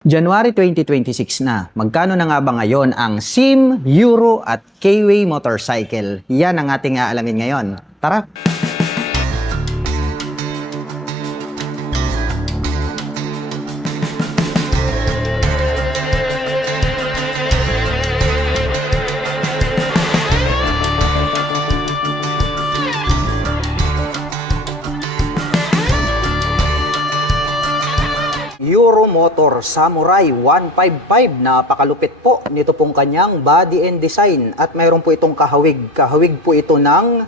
January 2026 na. Magkano na nga ba ngayon ang SIM, Euro at K-Way motorcycle? Yan ang ating aalamin ngayon. Tara! Euro Motor Samurai 155, napakalupit po nito pong kanyang body and design at mayroon po itong kahawig. Kahawig po ito ng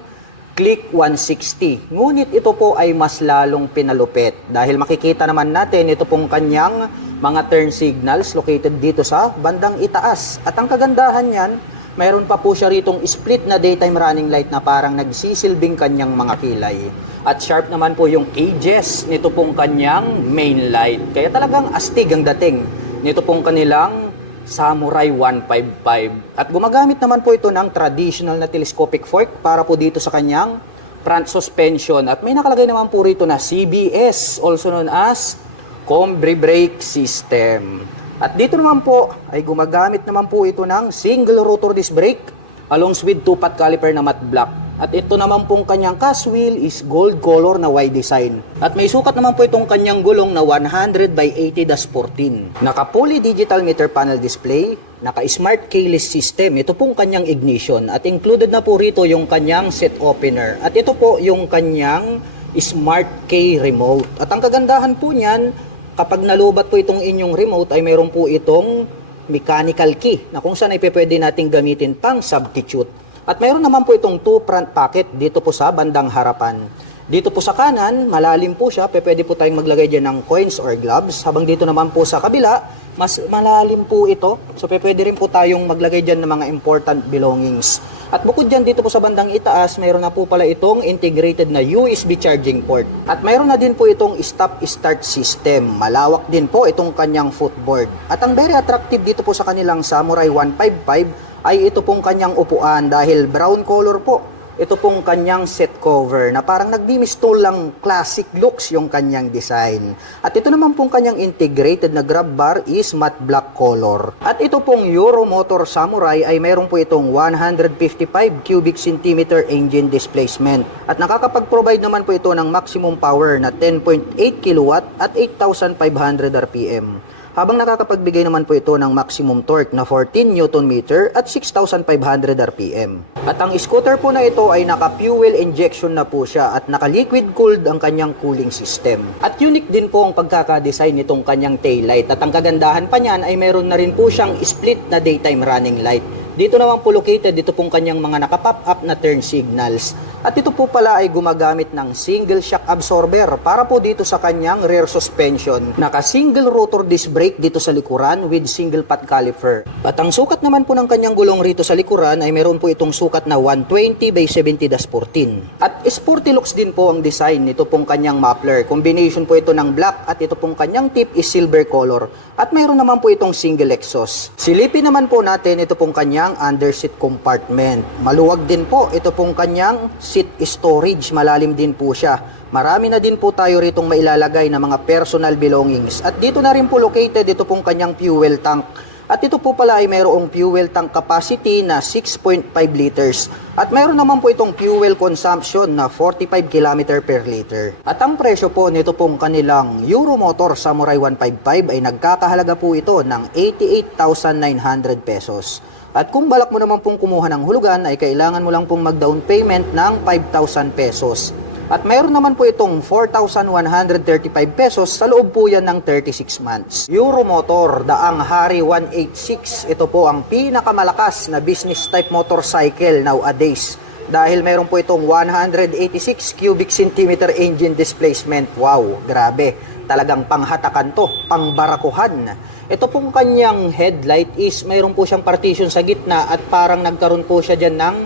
Click 160. Ngunit ito po ay mas lalong pinalupit dahil makikita naman natin ito pong kanyang mga turn signals located dito sa bandang itaas. At ang kagandahan niyan, mayroon pa po siya ritong split na daytime running light na parang nagsisilbing kanyang mga kilay. At sharp naman po yung edges nito pong kanyang main light. Kaya talagang astig ang dating nito pong kanilang Samurai 155. At gumagamit naman po ito ng traditional na telescopic fork para po dito sa kanyang front suspension. At may nakalagay naman po rito na CBS, also known as Combi Brake System. At dito naman po ay gumagamit naman po ito ng single rotor disc brake along with 2-pot caliper na matte black. At ito naman pong kanyang cast wheel is gold color na Y design. At may sukat naman po itong kanyang gulong na 100 by 80-14. Naka-fully digital meter panel display, naka-smart keyless system. Ito pong kanyang ignition. At included na po rito yung kanyang set opener. At ito po yung kanyang smart key remote. At ang kagandahan po niyan, kapag nalubat po itong inyong remote ay mayroon po itong mechanical key na kung saan ay pwede nating gamitin pang substitute. At mayroon naman po itong 2 front pocket dito po sa bandang harapan. Dito po sa kanan, malalim po siya, pwede po tayong maglagay dyan ng coins or gloves. Habang dito naman po sa kabila, mas malalim po ito. So pwede rin po tayong maglagay dyan ng mga important belongings. At bukod dyan dito po sa bandang itaas, mayroon na po pala itong integrated na USB charging port. At mayroon na din po itong stop-start system. Malawak din po itong kanyang footboard. At ang very attractive dito po sa kanilang Samurai 155 ay ito pong kanyang upuan dahil brown color po. Ito pong kanyang seat cover na parang nagbimisto lang classic looks yung kanyang design. At ito naman pong kanyang integrated na grab bar is matte black color. At ito pong Euro Motor Samurai ay mayroon po itong 155 cubic centimeter engine displacement. At nakakapag-provide naman po ito ng maximum power na 10.8 kilowatt at 8,500 RPM. Habang nakakapagbigay naman po ito ng maximum torque na 14 Nm at 6,500 RPM. At ang scooter po na ito ay naka-fuel injection na po siya at naka-liquid cooled ang kanyang cooling system. At unique din po ang pagkakadesign nitong kanyang taillight. At ang kagandahan pa niyan ay meron na rin po siyang split na daytime running light. Dito naman po located dito pong kanyang mga naka-pop up na turn signals. At ito po pala ay gumagamit ng single shock absorber para po dito sa kanyang rear suspension. Naka-single rotor disc brake dito sa likuran with single pot caliper. At ang sukat naman po ng kanyang gulong rito sa likuran ay meron po itong sukat na 120 by 70-14. At sporty looks din po ang design nito pong kanyang muffler. Combination po ito ng black at ito pong kanyang tip is silver color. At mayroon naman po itong single exhaust. Silipin naman po natin ito pong kanyang underseat compartment. Maluwag din po ito pong kanyang seat storage, malalim din po siya. Marami na din po tayo ritong mailalagay na mga personal belongings. At dito na rin po located ito pong kanyang fuel tank. At ito po pala ay mayroong fuel tank capacity na 6.5 liters. At mayroon naman po itong fuel consumption na 45 km per liter. At ang presyo po nito pong kanilang Euro Motor Samurai 155 ay nagkakahalaga po ito ng 88,900 pesos. At kung balak mo naman pong kumuha ng hulugan ay kailangan mo lang pong mag-down payment ng 5,000 pesos. At mayroon naman po itong 4,135 pesos sa loob po yan ng 36 months. Euro Motor, Daang Hari 186. Ito po ang pinakamalakas na business type motorcycle nowadays. Dahil mayroon po itong 186 cubic centimeter engine displacement. Wow, grabe. Talagang panghatakan to, pangbarakuhan. Ito pong kanyang headlight is mayroon po siyang partition sa gitna at parang nagkaroon po siya dyan ng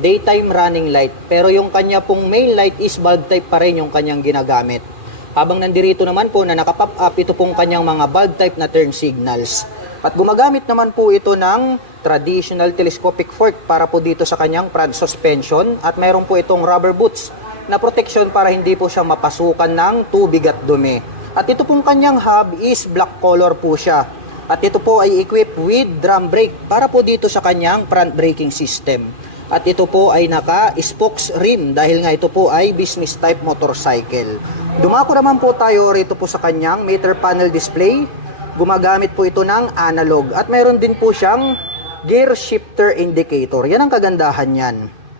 daytime running light. Pero yung kanya pong main light is bulb type pa rin yung kanyang ginagamit. Habang nandirito naman po na nakapop up ito pong kanyang mga bulb type na turn signals. At gumagamit naman po ito ng traditional telescopic fork para po dito sa kanyang front suspension. At mayroon po itong rubber boots na protection para hindi po siya mapasukan ng tubig at dumi. At ito pong kanyang hub is black color po siya. At ito po ay equipped with drum brake para po dito sa kanyang front braking system. At ito po ay naka-spokes rim dahil nga ito po ay business type motorcycle. Dumako naman po tayo rito po sa kanyang meter panel display. Gumagamit po ito ng analog at mayroon din po siyang gear shifter indicator. Yan ang kagandahan niyan.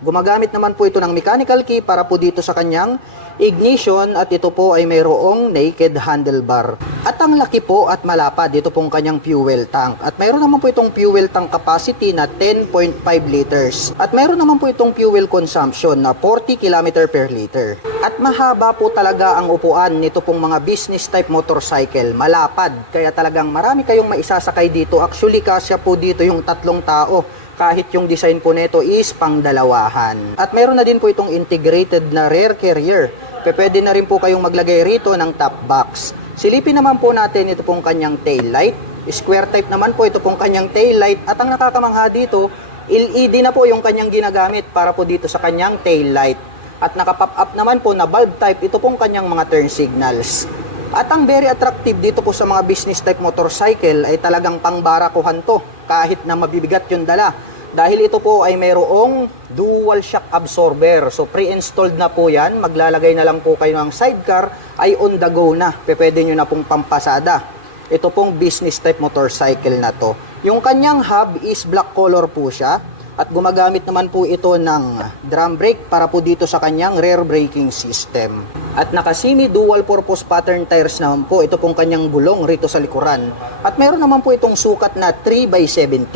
Gumagamit naman po ito ng mechanical key para po dito sa kanyang ignition at ito po ay mayroong naked handlebar. At ang laki po at malapad dito pong kanyang fuel tank. At mayroon naman po itong fuel tank capacity na 10.5 liters. At mayroon naman po itong fuel consumption na 40 km per liter. At mahaba po talaga ang upuan nito pong mga business type motorcycle. Malapad. Kaya talagang marami kayong maisasakay dito. Actually kasya po dito yung 3 tao. Kahit yung design po nito is pangdalawahan. At meron na din po itong integrated na rear carrier. Pwede na rin po kayong maglagay rito ng top box. Silipin naman po natin ito pong kanyang tail light. Square type naman po ito pong kanyang tail light. At ang nakakamangha dito, LED na po yung kanyang ginagamit para po dito sa kanyang tail light. At naka-pop up naman po na bulb type ito pong kanyang mga turn signals. At ang very attractive dito po sa mga business type motorcycle ay talagang pangbarakuhan to kahit na mabibigat yung dala. Dahil ito po ay mayroong dual shock absorber. So pre-installed na po yan. Maglalagay na lang po kayo ng sidecar ay on the go na. Pwede nyo na pong pampasada. Ito pong business type motorcycle na to. Yung kanyang hub is black color po siya. At gumagamit naman po ito ng drum brake para po dito sa kanyang rear braking system. At naka-semi dual purpose pattern tires naman po ito pong kanyang gulong rito sa likuran. At meron naman po itong sukat na 3x17.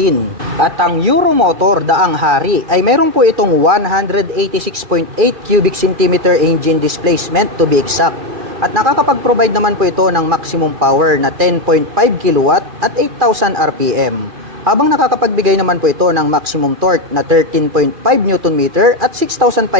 At ang Euromotor daang hari ay meron po itong 186.8 cubic centimeter engine displacement to be exact. At nakakapag-provide naman po ito ng maximum power na 10.5 kW at 8,000 RPM. Habang nakakapagbigay naman po ito ng maximum torque na 13.5 Nm at 6,500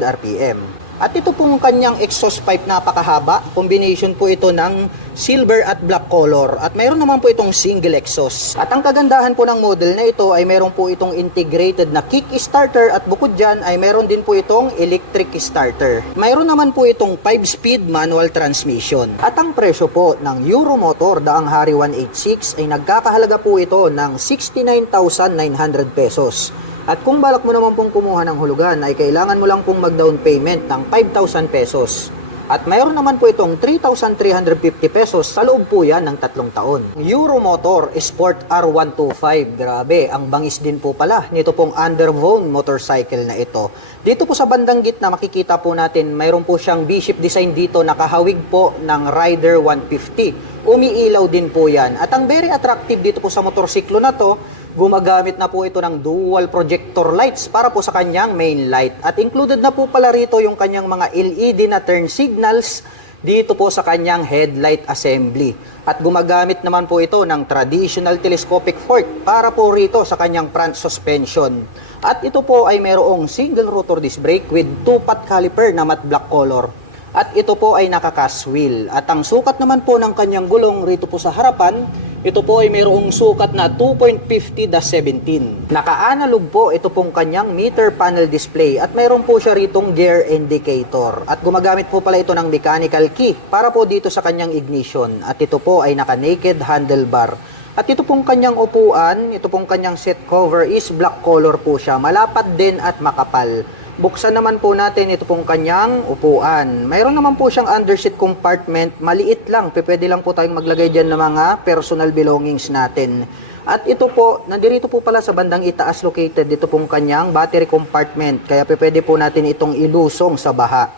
RPM. At ito pong kanyang exhaust pipe napakahaba. Combination po ito ng silver at black color. At mayroon naman po itong single exhaust. At ang kagandahan po ng model na ito ay mayroon po itong integrated na kick starter at bukod dyan ay mayroon din po itong electric starter. Mayroon naman po itong 5-speed manual transmission. At ang presyo po ng Euromotor daang hari 186 ay nagkakahalaga po ito ng 69,900 pesos. At kung balak mo naman pong kumuha ng hulugan ay kailangan mo lang pong mag-down payment ng 5,000 pesos. At mayroon naman po itong 3,350 pesos sa loob po yan ng 3 taon. Euromotor Sport R125. Grabe, ang bangis din po pala nito pong underbone motorcycle na ito. Dito po sa bandang gitna makikita po natin mayroon po siyang V-shape design dito nakahawig po ng Rider 150. Umiilaw din po yan. At ang very attractive dito po sa motorsiklo na to, gumagamit na po ito ng dual projector lights para po sa kanyang main light. At included na po pala rito yung kanyang mga LED na turn signals dito po sa kanyang headlight assembly. At gumagamit naman po ito ng traditional telescopic fork para po rito sa kanyang front suspension. At ito po ay mayroong single rotor disc brake with 2-pot caliper na matte black color. At ito po ay naka-cast wheel. At ang sukat naman po ng kanyang gulong rito po sa harapan, ito po ay mayroong sukat na 2.50-17. Naka-analog po ito pong kanyang meter panel display at mayroon po siya ritong gear indicator. At gumagamit po pala ito ng mechanical key para po dito sa kanyang ignition. At ito po ay naka-naked handlebar. At ito pong kanyang upuan, ito pong kanyang seat cover is black color po siya. Malapad din at makapal. Buksan naman po natin ito pong kanyang upuan. Mayroon naman po siyang underseat compartment. Maliit lang. Pwede lang po tayong maglagay dyan ng mga personal belongings natin. At ito po, nandirito po pala sa bandang itaas located dito pong kanyang battery compartment. Kaya pwede po natin itong ilusong sa baha.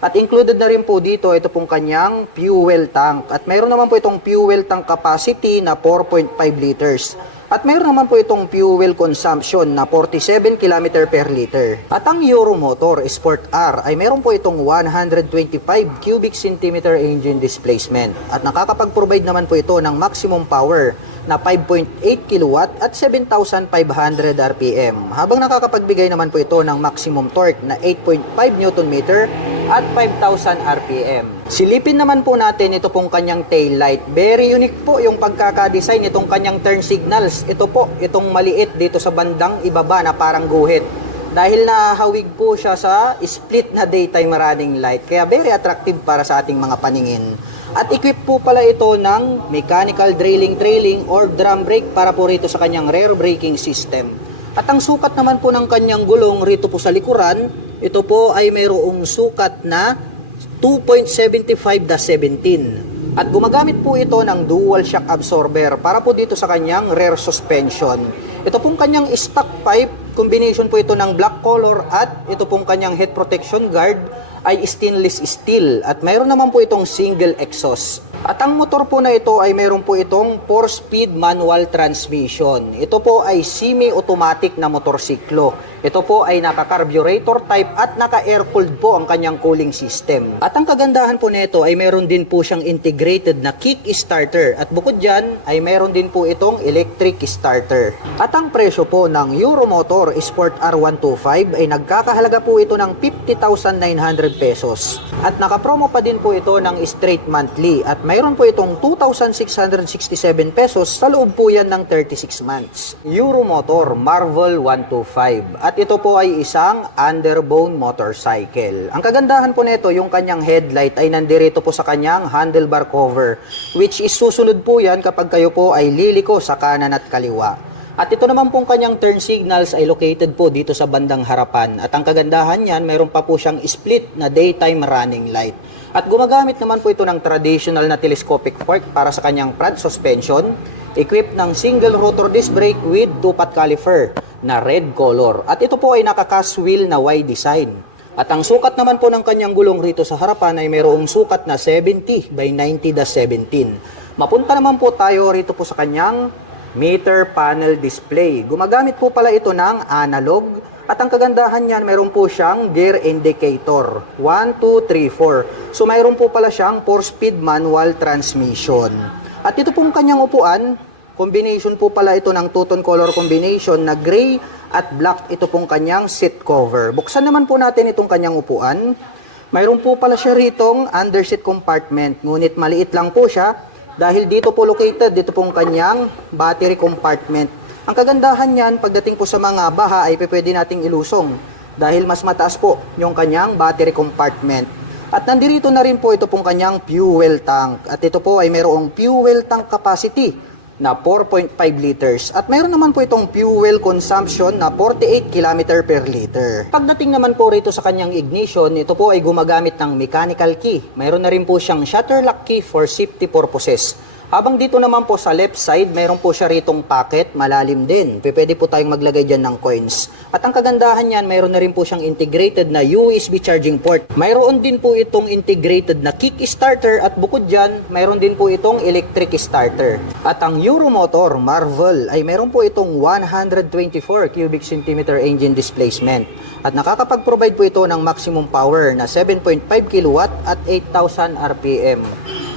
At included na rin po dito ito pong kanyang fuel tank. At mayroon naman po itong fuel tank capacity na 4.5 liters. At mayroon naman po itong fuel consumption na 47 km per liter. At ang Euromotor Sport R ay mayroon po itong 125 cubic centimeter engine displacement. At nakakapag-provide naman po ito ng maximum power na 5.8 kW at 7,500 RPM. Habang nakakapagbigay naman po ito ng maximum torque na 8.5 Nm at 5,000 RPM. Silipin naman po natin ito pong kanyang tail light. Very unique po yung pagkakadesign itong kanyang turn signals. Ito po, itong maliit dito sa bandang ibaba na parang guhit. Dahil nahawig po siya sa split na daytime running light. Kaya very attractive para sa ating mga paningin. At equip po pala ito ng mechanical trailing or drum brake para po rito sa kanyang rear braking system. At ang sukat naman po ng kanyang gulong rito po sa likuran, ito po ay mayroong sukat na 2.75/17. At gumagamit po ito ng dual shock absorber para po dito sa kanyang rear suspension. Ito pong kanyang stock pipe, combination po ito ng black color at ito pong kanyang head protection guard ay stainless steel at mayroon naman po itong single exhaust. At ang motor po na ito ay mayroon po itong 4-speed manual transmission. Ito po ay semi-automatic na motorsiklo. Ito po ay naka-carburetor type at naka-air-cooled po ang kanyang cooling system. At ang kagandahan po nito ay mayroon din po siyang integrated na kick starter. At bukod dyan ay mayroon din po itong electric starter. At ang presyo po ng Euromotor Sport R125 ay nagkakahalaga po ito ng 50,900 pesos. At nakapromo pa din po ito ng straight monthly. At mayroon po itong 2,667 pesos sa loob po yan ng 36 months. Euromotor Marvel 125. At ito po ay isang underbone motorcycle. Ang kagandahan po nito, yung kanyang headlight ay nandirito po sa kanyang handlebar cover, which is susunod po yan kapag kayo po ay liliko sa kanan at kaliwa. At ito naman pong kanyang turn signals ay located po dito sa bandang harapan. At ang kagandahan niyan, mayroon pa po siyang split na daytime running light. At gumagamit naman po ito ng traditional na telescopic fork para sa kanyang front suspension, equipped ng single rotor disc brake with two-pot caliper na red color. At ito po ay naka-cast wheel na Y design. At ang sukat naman po ng kanyang gulong rito sa harapan ay mayroong sukat na 70/90/17. Mapunta naman po tayo rito po sa kanyang meter panel display. Gumagamit po pala ito ng analog. At ang kagandahan niyan, mayroon po siyang gear indicator. 1, 2, 3, 4. So mayroon po pala siyang 4-speed manual transmission. At ito pong kanyang upuan, combination po pala ito ng two-tone color combination na gray at black. Ito pong kanyang seat cover. Buksan naman po natin itong kanyang upuan. Mayroon po pala siya ritong underseat compartment. Ngunit maliit lang po siya dahil dito po located, dito pong kanyang battery compartment. Ang kagandahan niyan, pagdating po sa mga baha ay pwede nating ilusong dahil mas mataas po yung kanyang battery compartment. At nandito na rin po ito pong kanyang fuel tank. At ito po ay mayroong fuel tank capacity na 4.5 liters. At mayroon naman po itong fuel consumption na 48 km per liter. Pagdating naman po rito sa kanyang ignition, ito po ay gumagamit ng mechanical key. Mayroon na rin po siyang shutter lock key for safety purposes. Habang dito naman po sa left side, mayroon po siya ritong pocket, malalim din. Pwede po tayong maglagay dyan ng coins. At ang kagandahan niyan, mayroon na rin po siyang integrated na USB charging port. Mayroon din po itong integrated na kick starter at bukod dyan, mayroon din po itong electric starter. At ang Euromotor Marvel ay mayroon po itong 124 cubic centimeter engine displacement. At nakakapag-provide po ito ng maximum power na 7.5 kilowatt at 8,000 RPM.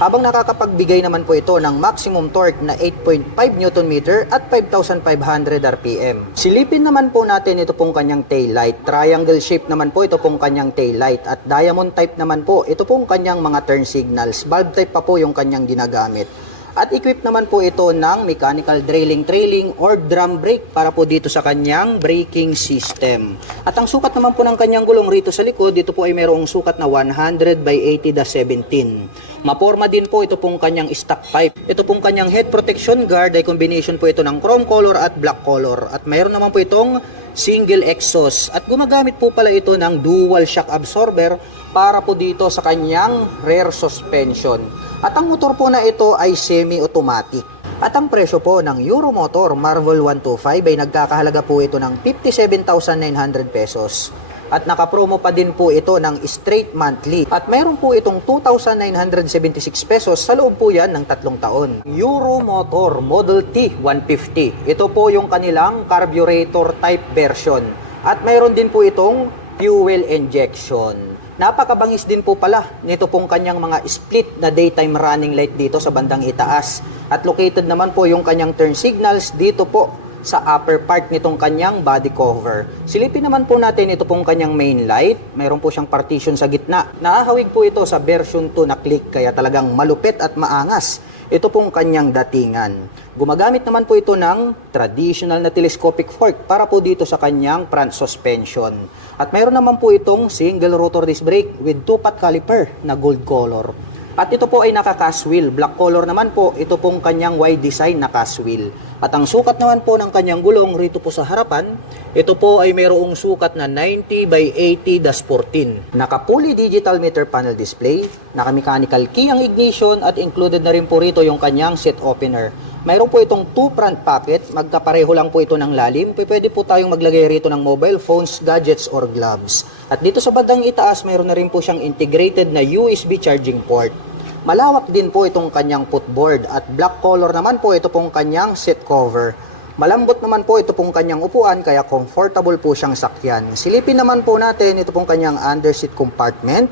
Habang nakakapagbigay naman po ito ng maximum torque na 8.5 Nm at 5,500 RPM. Silipin naman po natin ito pong kanyang taillight. Triangle shape naman po ito pong kanyang taillight at diamond type naman po ito pong kanyang mga turn signals. Bulb type pa po yung kanyang ginagamit. At equipped naman po ito ng mechanical trailing or drum brake para po dito sa kanyang braking system. At ang sukat naman po ng kanyang gulong rito sa likod, dito po ay mayroong sukat na 100/80/17. Maporma din po ito pong kanyang stock pipe. Ito pong kanyang head protection guard ay combination po ito ng chrome color at black color. At mayroon naman po itong single exhaust. At gumagamit po pala ito ng dual shock absorber para po dito sa kanyang rear suspension. At ang motor po na ito ay semi-automatic. At ang presyo po ng Euromotor Marvel 125 ay nagkakahalaga po ito ng 57,900 pesos. At nakapromo pa din po ito ng straight monthly. At mayroon po itong 2,976 pesos sa loob po yan ng 3 taon. Euromotor Model T 150. Ito po yung kanilang carburetor type version. At mayroon din po itong fuel injection. Napakabangis din po pala nito pong kanyang mga split na daytime running light dito sa bandang itaas. At located naman po yung kanyang turn signals dito po sa upper part nitong kanyang body cover. Silipin naman po natin ito pong kanyang main light. Mayroon po siyang partition sa gitna. Naahawig po ito sa version 2 na click kaya talagang malupit at maangas. Ito pong kanyang datingan. Gumagamit naman po ito ng traditional na telescopic fork para po dito sa kanyang front suspension. At mayroon naman po itong single rotor disc brake with two-pot caliper na gold color. At ito po ay naka-cast wheel. Black color naman po, ito pong kanyang wide design na cast wheel. At ang sukat naman po ng kanyang gulong rito po sa harapan, ito po ay mayroong sukat na 90 by 80-14. Naka-fully digital meter panel display, naka-mechanical key ang ignition at included na rin po rito yung kanyang seat opener. Mayroon po itong 2 front pocket, magkapareho lang po ito ng lalim. Pwede po tayong maglagay rito ng mobile phones, gadgets, or gloves. At dito sa bandang itaas, mayroon na rin po siyang integrated na USB charging port. Malawak din po itong kanyang footboard at black color naman po ito pong kanyang seat cover. Malambot naman po ito pong kanyang upuan kaya comfortable po siyang sakyan. Silipin naman po natin ito pong kanyang underseat compartment.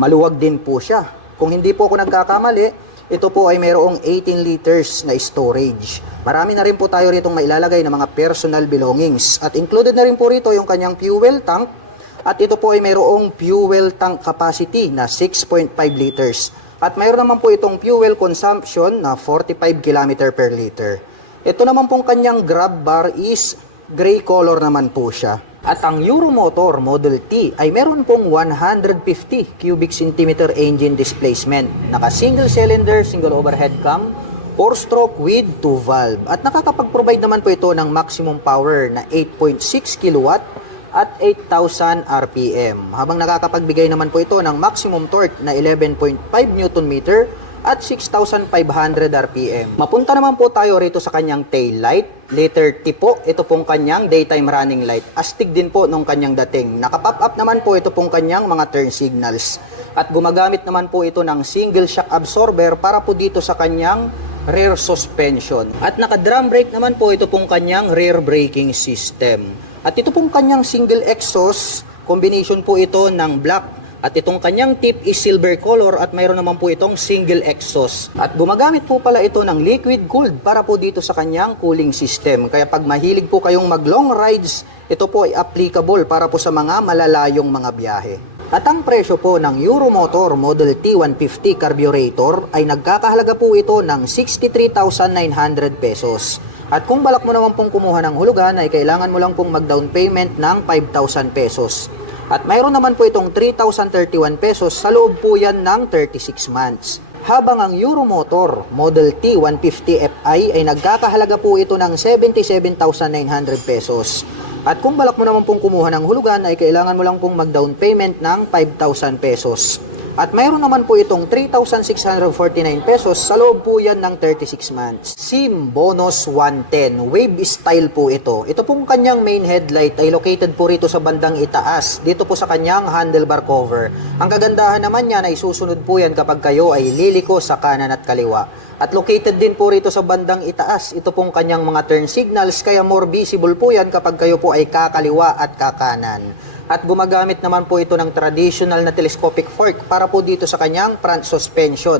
Maluwag din po siya. Kung hindi po ako nagkakamali, ito po ay mayroong 18 liters na storage. Marami na rin po tayo rito mailalagay ng mga personal belongings. At included na rin po rito yung kanyang fuel tank. At ito po ay mayroong fuel tank capacity na 6.5 liters. At mayroon naman po itong fuel consumption na 45 km per liter. Ito naman pong kanyang grab bar is gray color naman po siya. At ang Euromotor Model T ay meron pong 150 cubic centimeter engine displacement. Naka single cylinder, single overhead cam, 4-stroke with 2 valve. At nakakapag-provide naman po ito ng maximum power na 8.6 kW at 8,000 RPM. Habang nakakapagbigay naman po ito ng maximum torque na 11.5 Nm at 6,500 RPM. Mapunta naman po tayo rito sa kanyang tail light. Letter T po, ito pong kanyang daytime running light. Astig din po nung kanyang dating. Naka-pop up naman po ito pong kanyang mga turn signals. At gumagamit naman po ito ng single shock absorber para po dito sa kanyang rear suspension. At naka-drum brake naman po ito pong kanyang rear braking system. At ito pong kanyang single exhaust, combination po ito ng black. At itong kanyang tip is silver color at mayroon naman po itong single exhaust. At gumagamit po pala ito ng liquid cooled para po dito sa kanyang cooling system. Kaya pag mahilig po kayong mag long rides, ito po ay applicable para po sa mga malalayong mga biyahe. At ang presyo po ng Euromotor Model T 150 carburetor ay nagkakahalaga po ito ng 63,900 pesos. At kung balak mo naman pong kumuha ng hulugan ay kailangan mo lang pong mag-down payment ng 5,000 pesos. At mayroon naman po itong 3,031 pesos sa loob po yan ng 36 months. Habang ang Euromotor Model T 150 Fi ay nagkakahalaga po ito ng 77,900 pesos. At kung balak mo naman pong kumuha ng hulugan ay kailangan mo lang pong mag-down payment ng 5,000 pesos. At mayroon naman po itong 3,649 pesos sa loob po yan ng 36 months. SIM Bonus 110, Wave Style po ito. Ito pong kanyang main headlight ay located po rito sa bandang itaas, dito po sa kanyang handlebar cover. Ang kagandahan naman yan ay susunod po yan kapag kayo ay liliko sa kanan at kaliwa. At located din po rito sa bandang itaas, ito pong kanyang mga turn signals, kaya more visible po yan kapag kayo po ay kakaliwa at kakanan. At gumagamit naman po ito ng traditional na telescopic fork para po dito sa kanyang front suspension.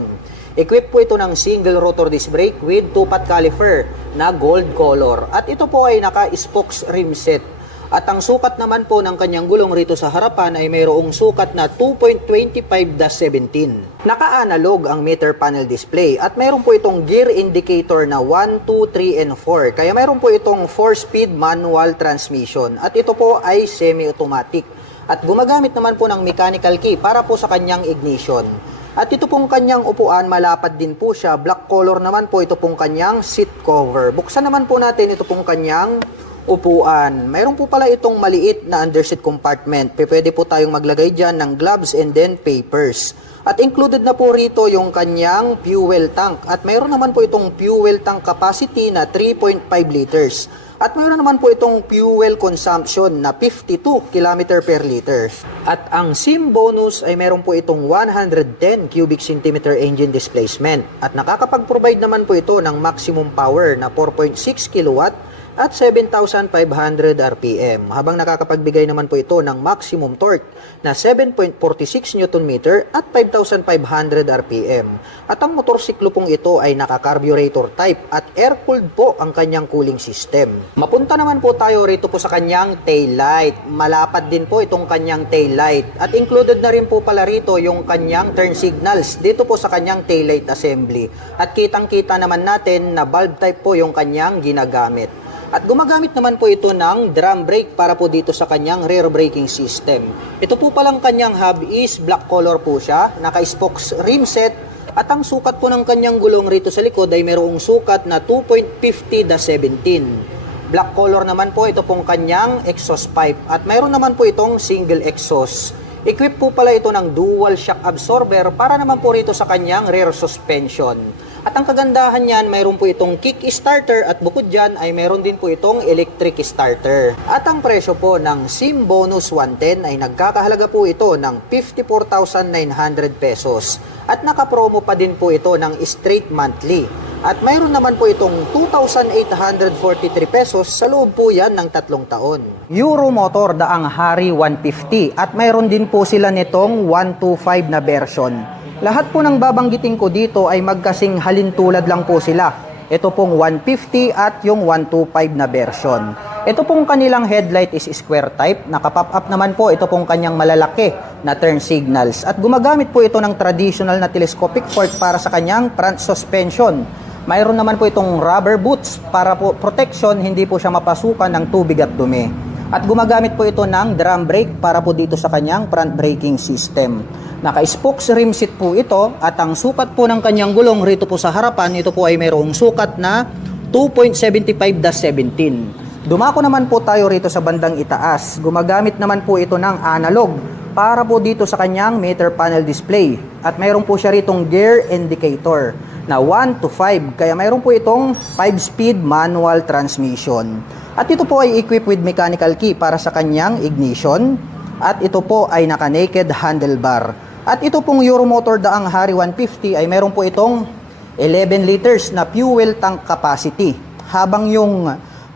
Equipped po ito ng single rotor disc brake with 2-pot caliper na gold color. At ito po ay naka-spokes rim set. At ang sukat naman po ng kanyang gulong rito sa harapan ay mayroong sukat na 2.25-17. Naka-analog ang meter panel display at mayroon po itong gear indicator na 1, 2, 3, and 4. Kaya mayroon po itong 4-speed manual transmission at ito po ay semi-automatic. At gumagamit naman po ng mechanical key para po sa kanyang ignition. At ito pong kanyang upuan, malapad din po siya. Black color naman po ito pong kanyang seat cover. Buksan naman po natin ito pong kanyang upuan. Mayroon po pala itong maliit na underseat compartment. Pwede po tayong maglagay dyan ng gloves and then papers. At included na po rito yung kanyang fuel tank. At mayroon naman po itong fuel tank capacity na 3.5 liters. At mayroon naman po itong fuel consumption na 52 km per liter. At ang SIM bonus ay mayroon po itong 110 cubic centimeter engine displacement. At nakakapag-provide naman po ito ng maximum power na 4.6 kW at 7,500 RPM. Habang nakakapagbigay naman po ito ng maximum torque na 7.46 Nm at 5,500 RPM. At ang motorsiklo pong ito ay naka-carburetor type at air-cooled po ang kanyang cooling system. Mapunta naman po tayo rito po sa kanyang tail light. Malapad din po itong kanyang tail light. At included na rin po pala rito yung kanyang turn signals dito po sa kanyang tail light assembly. At kitang-kita naman natin na bulb type po yung kanyang ginagamit. At gumagamit naman po ito ng drum brake para po dito sa kanyang rear braking system. Ito po palang kanyang hub is black color po siya, naka-spokes rim set At ang sukat po ng kanyang gulong rito sa likod ay mayroong sukat na 2.50/17. Black color naman po ito pong kanyang exhaust pipe at mayroon naman po itong single exhaust. Equip po pala ito ng dual shock absorber para naman po rito sa kanyang rear suspension. At ang kagandahan niyan, mayroon po itong kick starter at bukod dyan ay mayroon din po itong electric starter. At ang presyo po ng SIM Bonus 110 ay nagkakahalaga po ito ng 54,900 pesos. At nakapromo pa din po ito ng straight monthly. At mayroon naman po itong 2,843 pesos sa loob po yan ng 3 taon. Euromotor Daang Hari 150 at mayroon din po sila nitong 125 na version. Lahat po ng babanggitin ko dito ay magkasing halintulad lang po sila. Ito pong 150 at yung 125 na version. Ito pong kanilang headlight is square type. Nakapop up naman po ito pong kanyang malalaki na turn signals. At gumagamit po ito ng traditional na telescopic fork para sa kanyang front suspension. Mayroon naman po itong rubber boots para po protection, hindi po siya mapasukan ng tubig at dumi. At gumagamit po ito ng drum brake para po dito sa kanyang front braking system. Naka-spokes rim seat po ito at ang sukat po ng kanyang gulong rito po sa harapan, ito po ay mayroong sukat na 2.75/17. Dumako naman po tayo rito sa bandang itaas. Gumagamit naman po ito ng analog para po dito sa kanyang meter panel display. At mayroon po siya ritong gear indicator na 1 to 5. Kaya mayroon po itong 5-speed manual transmission. At ito po ay equipped with mechanical key para sa kanyang ignition. At ito po ay naka-naked handlebar. At ito pong Euromotor Daang Hari 150 ay meron po itong 11 liters na fuel tank capacity. Habang yung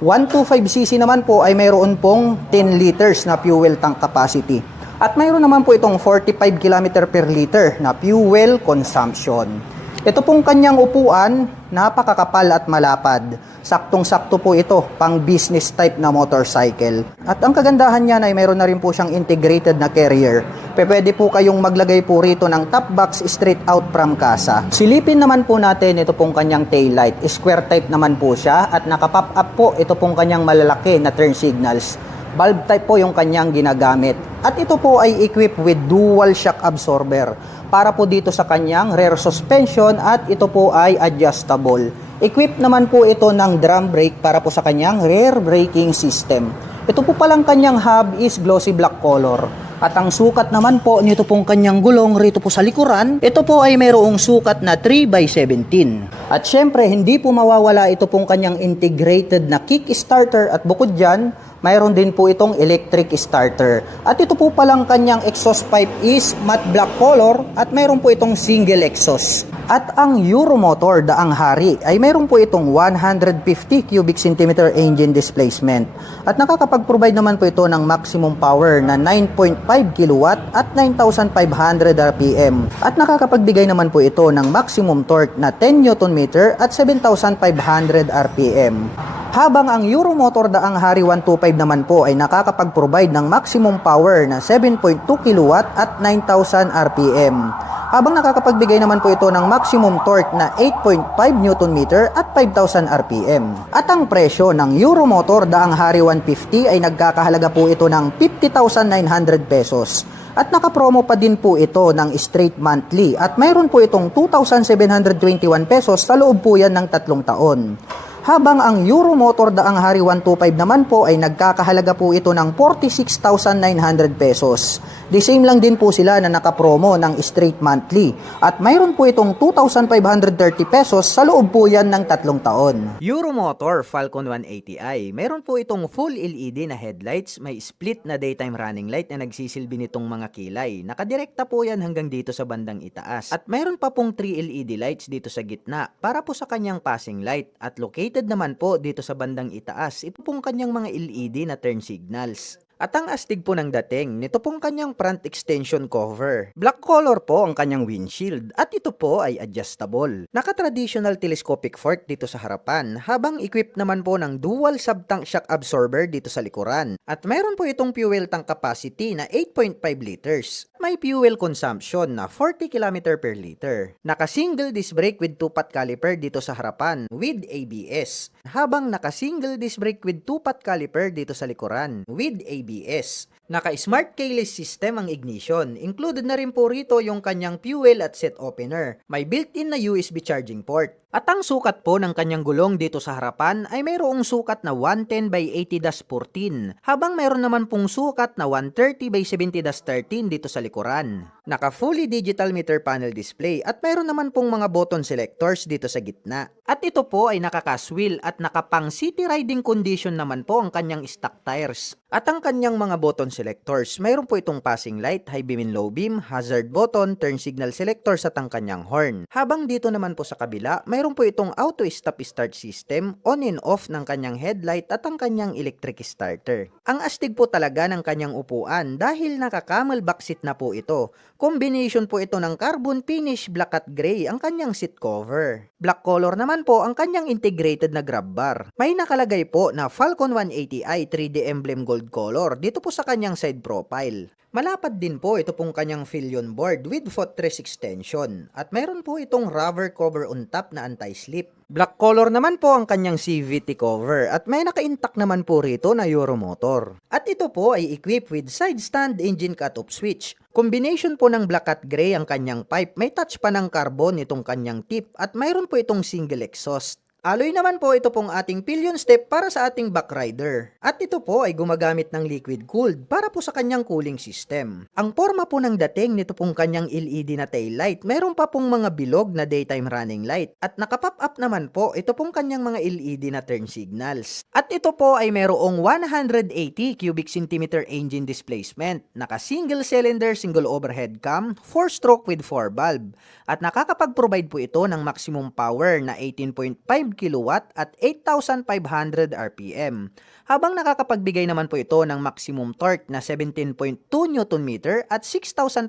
125cc naman po ay mayroon pong 10 liters na fuel tank capacity. At mayroon naman po itong 45 km per liter na fuel consumption. Ito pong kanyang upuan, napakakapal at malapad. Saktong-sakto po ito, pang business type na motorcycle. At ang kagandahan niya ay mayroon na rin po siyang integrated na carrier. Pwede po kayong maglagay po rito ng top box straight out from casa. Silipin naman po natin ito pong kanyang taillight. Square type naman po siya at nakapop up po ito pong kanyang malalaki na turn signals. Bulb type po yung kanyang ginagamit. At ito po ay equipped with dual shock absorber para po dito sa kanyang rear suspension at ito po ay adjustable. Equipped naman po ito ng drum brake para po sa kanyang rear braking system. Ito po palang kanyang hub is glossy black color. At ang sukat naman po nito pong kanyang gulong rito po sa likuran, ito po ay mayroong sukat na 3/17. At syempre, hindi po mawawala ito pong kanyang integrated na kick starter at bukod dyan, mayroon din po itong electric starter. At ito po palang kanyang exhaust pipe is matte black color at mayroon po itong single exhaust. At ang Euromotor Daang Hari ay mayroon po itong 150 cubic centimeter engine displacement. At nakakapag-provide naman po ito ng maximum power na 9.5 kilowatt at 9,500 RPM. At nakakapagbigay naman po ito ng maximum torque na 10 Newton meter at 7,500 RPM. Habang ang Euromotor Daang Hari 125 naman po ay nakakapag-provide ng maximum power na 7.2 kilowatt at 9,000 RPM. Habang nakakapagbigay naman po ito ng maximum torque na 8.5 Newton meter at 5,000 RPM. At ang presyo ng Euromotor Daang Hari 150 ay nagkakahalaga po ito ng 50,900 pesos. At nakapromo pa din po ito ng straight monthly at mayroon po itong 2,721 pesos sa loob po yan ng 3 taon. Habang ang Euromotor Daang Hari 125 naman po ay nagkakahalaga po ito ng 46,900 pesos. The same lang din po sila na nakapromo ng straight monthly. At mayroon po itong 2,530 pesos sa loob po yan ng 3 taon. Euromotor Falcon 180i. Meron po itong full LED na headlights, may split na daytime running light na nagsisilbi nitong mga kilay. Nakadirekta po yan hanggang dito sa bandang itaas. At mayroon pa pong 3 LED lights dito sa gitna para po sa kanyang passing light. At located naman po dito sa bandang itaas, ito pong kanyang mga LED na turn signals. At ang astig po ng dating, nito pong kanyang front extension cover. Black color po ang kanyang windshield at ito po ay adjustable. Naka-traditional telescopic fork dito sa harapan habang equipped naman po ng dual sub-tank shock absorber dito sa likuran. At mayroon po itong fuel tank capacity na 8.5 liters. May fuel consumption na 40 km per liter. Naka-single disc brake with 2-pot caliper dito sa harapan with ABS. Habang naka-single disc brake with 2-pot caliper dito sa likuran with ABS. ABS. Naka-smart keyless system ang ignition. Included na rin po rito yung kanyang fuel at set opener. May built-in na USB charging port. At ang sukat po ng kanyang gulong dito sa harapan ay mayroong sukat na 110 by 80-14, habang mayroon naman pong sukat na 130 by 70-13 dito sa likuran. Naka fully digital meter panel display at mayroon naman pong mga button selectors dito sa gitna. At ito po ay nakaka-wheel at nakapang city riding condition naman po ang kanyang stock tires. At ang kanyang mga button selectors, mayroon po itong passing light, high beam and low beam, hazard button, turn signal selectors at ang kanyang horn. Habang dito naman po sa kabila, mayroon po itong auto stop start system, on and off ng kanyang headlight at ang kanyang electric starter. Ang astig po talaga ng kanyang upuan dahil naka-camelback seat na po ito. Combination po ito ng carbon finish black at gray ang kanyang seat cover. Black color naman po ang kanyang integrated na grab bar. May nakalagay po na Falcon 180i 3D emblem gold color dito po sa kanyang side profile. Malapad din po ito pong kanyang pillion board with footrest extension at mayroon po itong rubber cover on top na anti-slip. Black color naman po ang kanyang CVT cover at may naka-intact naman po rito na Euromotor. At ito po ay equipped with side stand engine cut-off switch. Combination po ng black at gray ang kanyang pipe, may touch pa ng carbon itong kanyang tip at mayroon po itong single exhaust. Alloy naman po ito pong ating pillion step para sa ating back rider. At ito po ay gumagamit ng liquid cooled para po sa kanyang cooling system. Ang forma po ng dating nito pong kanyang LED na tail light, mayroon pa pong mga bilog na daytime running light. At nakapop up naman po ito pong kanyang mga LED na turn signals. At ito po ay mayroong 180 cubic centimeter engine displacement, naka single cylinder, single overhead cam, 4-stroke with 4 valve. At nakakapag-provide po ito ng maximum power na 18.5 kilowatt at 8,500 RPM. Habang nakakapagbigay naman po ito ng maximum torque na 17.2 Nm at 6,500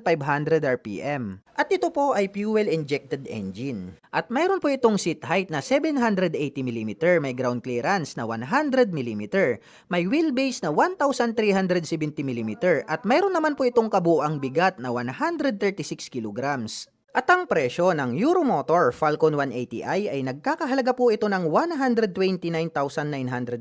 RPM. At ito po ay fuel-injected engine. At mayroon po itong seat height na 780 mm, may ground clearance na 100 mm, may wheelbase na 1,370 mm, at mayroon naman po itong kabuuang bigat na 136 kilograms. At ang presyo ng Euromotor Falcon 180i ay nagkakahalaga po ito ng 129,900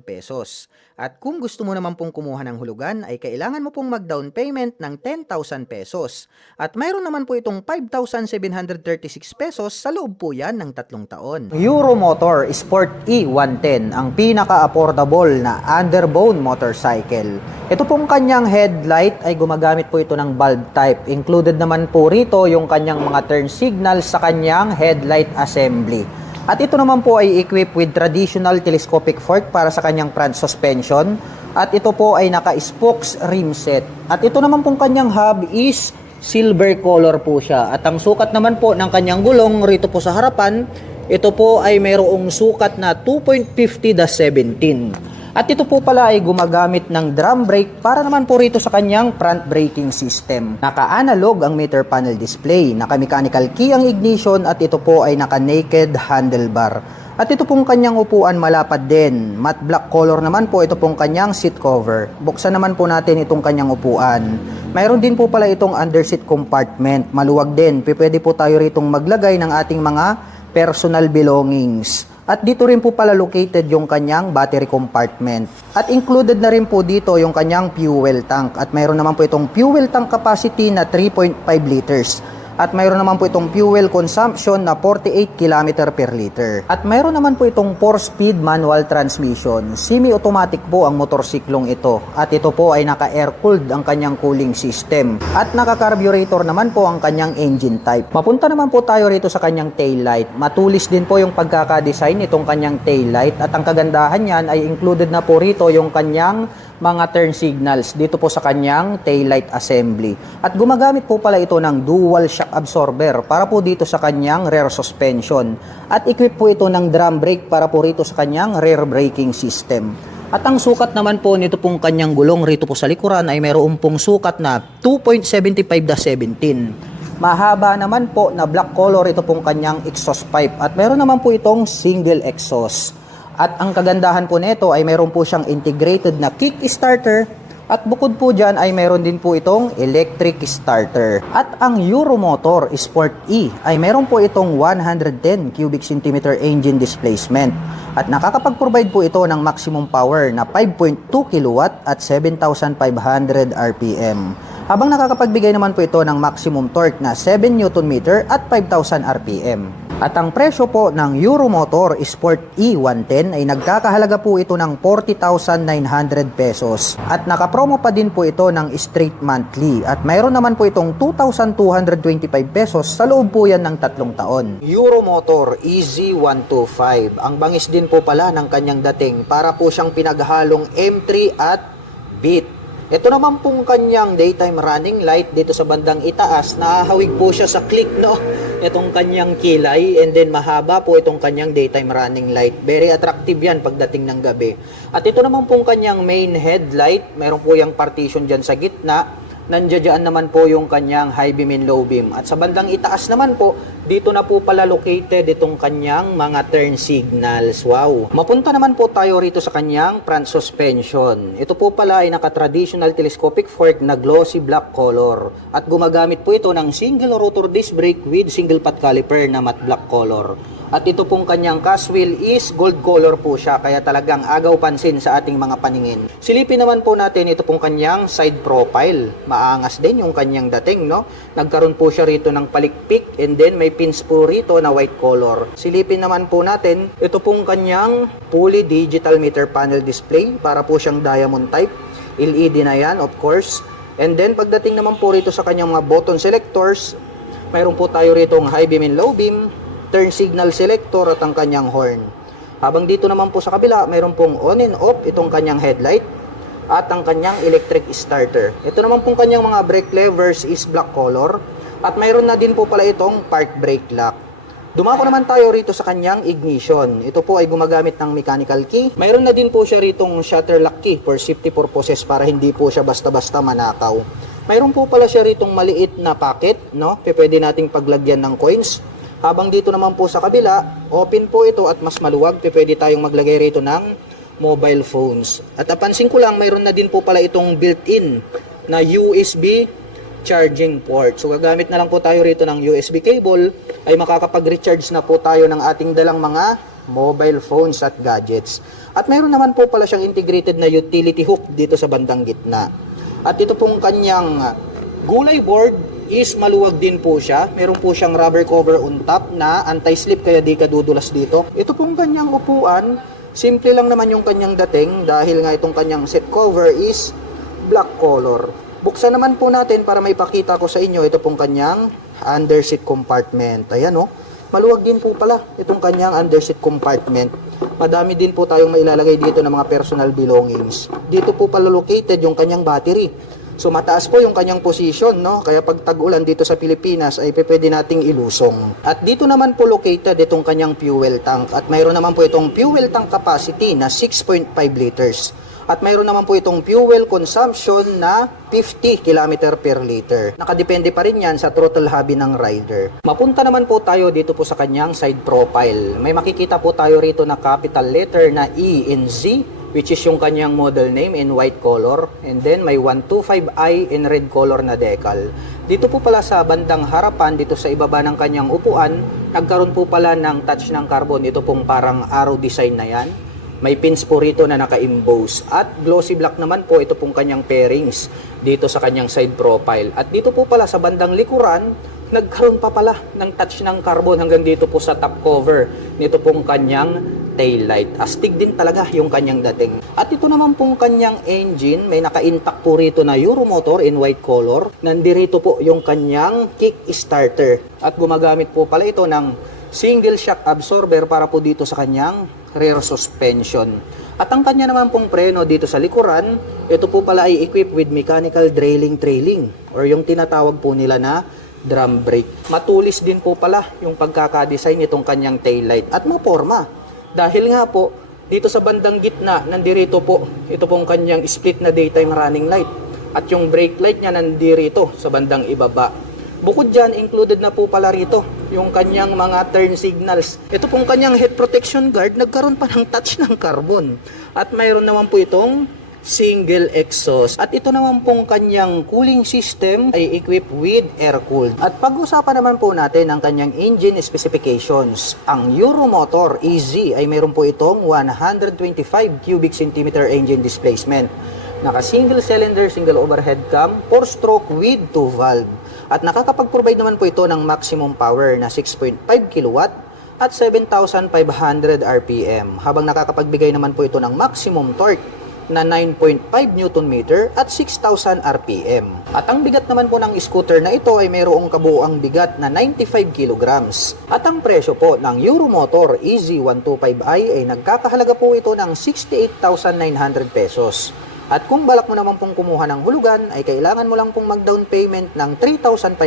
pesos. At kung gusto mo naman pong kumuha ng hulugan ay kailangan mo pong mag-down payment ng 10,000 pesos. At mayroon naman po itong 5,736 pesos sa loob po yan ng 3 taon. Euromotor Sport E110, ang pinaka-affordable na underbone motorcycle. Ito pong kanyang headlight ay gumagamit po ito ng bulb type. Included naman po rito yung kanyang mga turn signal sa kanyang headlight assembly. At ito naman po ay equipped with traditional telescopic fork para sa kanyang front suspension. At ito po ay naka-spokes rim set. At ito naman pong kanyang hub is silver color po siya. At ang sukat naman po ng kanyang gulong rito po sa harapan, ito po ay mayroong sukat na 2.50-17. At ito po pala ay gumagamit ng drum brake para naman po rito sa kanyang front braking system. Naka-analog ang meter panel display, naka-mechanical key ang ignition at ito po ay naka-naked handlebar. At ito pong kanyang upuan malapad din. Matte black color naman po ito pong kanyang seat cover. Buksan naman po natin itong kanyang upuan. Mayroon din po pala itong underseat compartment. Maluwag din. Pwede po tayo ritong maglagay ng ating mga personal belongings. At dito rin po pala located yung kanyang battery compartment. At included na rin po dito yung kanyang fuel tank. At mayroon naman po itong fuel tank capacity na 3.5 liters. At mayroon naman po itong fuel consumption na 48 km per liter. At mayroon naman po itong 4-speed manual transmission. Semi-automatic po ang motorsiklong ito. At ito po ay naka-air-cooled ang kanyang cooling system. At naka-carburetor naman po ang kanyang engine type. Mapunta naman po tayo rito sa kanyang taillight. Matulis din po yung pagkakadesign itong kanyang taillight. At ang kagandahan niyan ay included na po rito yung kanyang mga turn signals dito po sa kanyang taillight assembly. At gumagamit po pala ito ng dual shock absorber para po dito sa kanyang rear suspension. At equip po ito ng drum brake para po rito sa kanyang rear braking system. At ang sukat naman po nito pong kanyang gulong rito po sa likuran ay mayroon pong sukat na 2.75-17. Mahaba naman po na black color ito pong kanyang exhaust pipe at meron naman po itong single exhaust. At ang kagandahan po nito ay mayroon po siyang integrated na kick starter, At bukod po dyan ay meron din po itong electric starter. At ang Euromotor Sport E ay meron po itong 110 cubic centimeter engine displacement. At nakakapag-provide po ito ng maximum power na 5.2 kW at 7,500 RPM. Habang nakakapagbigay naman po ito ng maximum torque na 7 Nm at 5,000 RPM. At ang presyo po ng Euromotor Sport E110 ay nagkakahalaga po ito ng 40,900 pesos. At nakapromo pa din po ito ng straight monthly. At mayroon naman po itong 2,225 pesos sa loob po yan ng 3 taon. Euromotor EZ125. Ang bangis din po pala ng kanyang dating para po siyang pinaghalong M3 at Beat. Ito naman pong kanyang daytime running light dito sa bandang itaas, nahahawig po siya sa click, no? Itong kanyang kilay, and then mahaba po itong kanyang daytime running light. Very attractive yan pagdating ng gabi. At ito naman pong kanyang main headlight, meron po yung partition dyan sa gitna. Nandiyan naman po yung kanyang high beam and low beam. At sa bandang itaas naman po, dito na po pala located itong kanyang mga turn signals. Wow! Mapunta naman po tayo rito sa kanyang front suspension. Ito po pala ay naka-traditional telescopic fork na glossy black color. At gumagamit po ito ng single rotor disc brake with single pot caliper na matte black color. At ito pong kanyang cast wheel is gold color po siya, kaya talagang agaw pansin sa ating mga paningin. Silipin naman po natin ito pong kanyang side profile. Maangas din yung kanyang dating, no? Nagkaroon po siya rito ng palikpik, and then may pins po rito na white color. Silipin naman po natin ito pong kanyang fully digital meter panel display, para po siyang diamond type. LED na yan, of course. And then pagdating naman po rito sa kanyang mga button selectors, mayroon po tayo rito ng high beam and low beam, turn signal selector at ang kanyang horn. Habang dito naman po sa kabila, mayroon pong on and off itong kanyang headlight at ang kanyang electric starter. Ito naman pong kanyang mga brake levers is black color at mayroon na din po pala itong park brake lock. Dumako naman tayo rito sa kanyang ignition. Ito po ay gumagamit ng mechanical key. Mayroon na din po siya ritong shutter lock key for safety purposes, para hindi po siya basta-basta manakaw. Mayroon po pala siya ritong maliit na pocket, no? Pwede nating paglagyan ng coins. Habang dito naman po sa kabila, open po ito at mas maluwag. Pwede tayong maglagay rito ng mobile phones. At napansin ko lang, mayroon na din po pala itong built-in na USB charging port. So gagamit na lang po tayo rito ng USB cable, ay makakapag-recharge na po tayo ng ating dalang mga mobile phones at gadgets. At mayroon naman po pala siyang integrated na utility hook dito sa bandang gitna. At ito pong kanyang gulay board is maluwag din po siya. Meron po siyang rubber cover on top na anti-slip, kaya di ka dudulas dito. Ito pong kanyang upuan, simple lang naman yung kanyang dating, dahil nga itong kanyang seat cover is black color. Buksan naman po natin para may pakita ko sa inyo ito pong kanyang under seat compartment. Ayan, oh. Maluwag din po pala itong kanyang under seat compartment. Madami din po tayong mailalagay dito ng mga personal belongings. Dito po pala located yung kanyang battery. So mataas po yung kanyang position, no? Kaya pag tag-ulan dito sa Pilipinas ay pwede nating ilusong. At dito naman po located itong kanyang fuel tank. At mayroon naman po itong fuel tank capacity na 6.5 liters. At mayroon naman po itong fuel consumption na 50 km per liter. Nakadepende pa rin yan sa throttle hobby ng rider. Mapunta naman po tayo dito po sa kanyang side profile. May makikita po tayo rito na capital letter na E and Z, which is yung kanyang model name in white color. And then may 125i in red color na decal. Dito po pala sa bandang harapan, dito sa ibaba ng kanyang upuan, nagkaroon po pala ng touch ng carbon. Ito pong parang arrow design na yan. May pins po rito na naka-emboss. At glossy black naman po ito pong kanyang pairings dito sa kanyang side profile. At dito po pala sa bandang likuran, nagkaroon pa pala ng touch ng carbon hanggang dito po sa top cover nito pong kanyang taillight. Astig din talaga yung kanyang dating. At ito naman pong kanyang engine, may naka-intact po rito na Euromotor in white color. Nandirito po yung kanyang kick starter. At gumagamit po pala ito ng single shock absorber para po dito sa kanyang rear suspension. At ang kanya naman pong preno dito sa likuran, ito po pala ay equipped with mechanical trailing or yung tinatawag po nila na drum brake. Matulis din po pala yung pagkakadesign nitong kanyang taillight at maporma. Dahil nga po, dito sa bandang gitna, nandirito po, ito pong kanyang split na daytime running light. At yung brake light niya nandirito sa bandang ibaba. Bukod dyan, included na po pala rito yung kanyang mga turn signals. Ito pong kanyang head protection guard, nagkaroon pa ng touch ng carbon. At mayroon naman po itong single exhaust. At ito naman pong kanyang cooling system ay equipped with air-cooled. At pag-usapan naman po natin ang kanyang engine specifications. Ang Euromotor EZ ay meron po itong 125 cubic centimeter engine displacement. Naka single cylinder, single overhead cam, 4-stroke with 2 valve. At nakakapag-provide naman po ito ng maximum power na 6.5 kilowatt at 7,500 RPM. Habang nakakapagbigay naman po ito ng maximum torque na 9.5 Newton meter at 6,000 RPM. At ang bigat naman po ng scooter na ito ay mayroong kabuuang bigat na 95 kilograms. At ang presyo po ng Euromotor EZ125i ay nagkakahalaga po ito ng 68,900 pesos. At kung balak mo naman pong kumuha ng hulugan, ay kailangan mo lang pong mag-down payment ng 3,500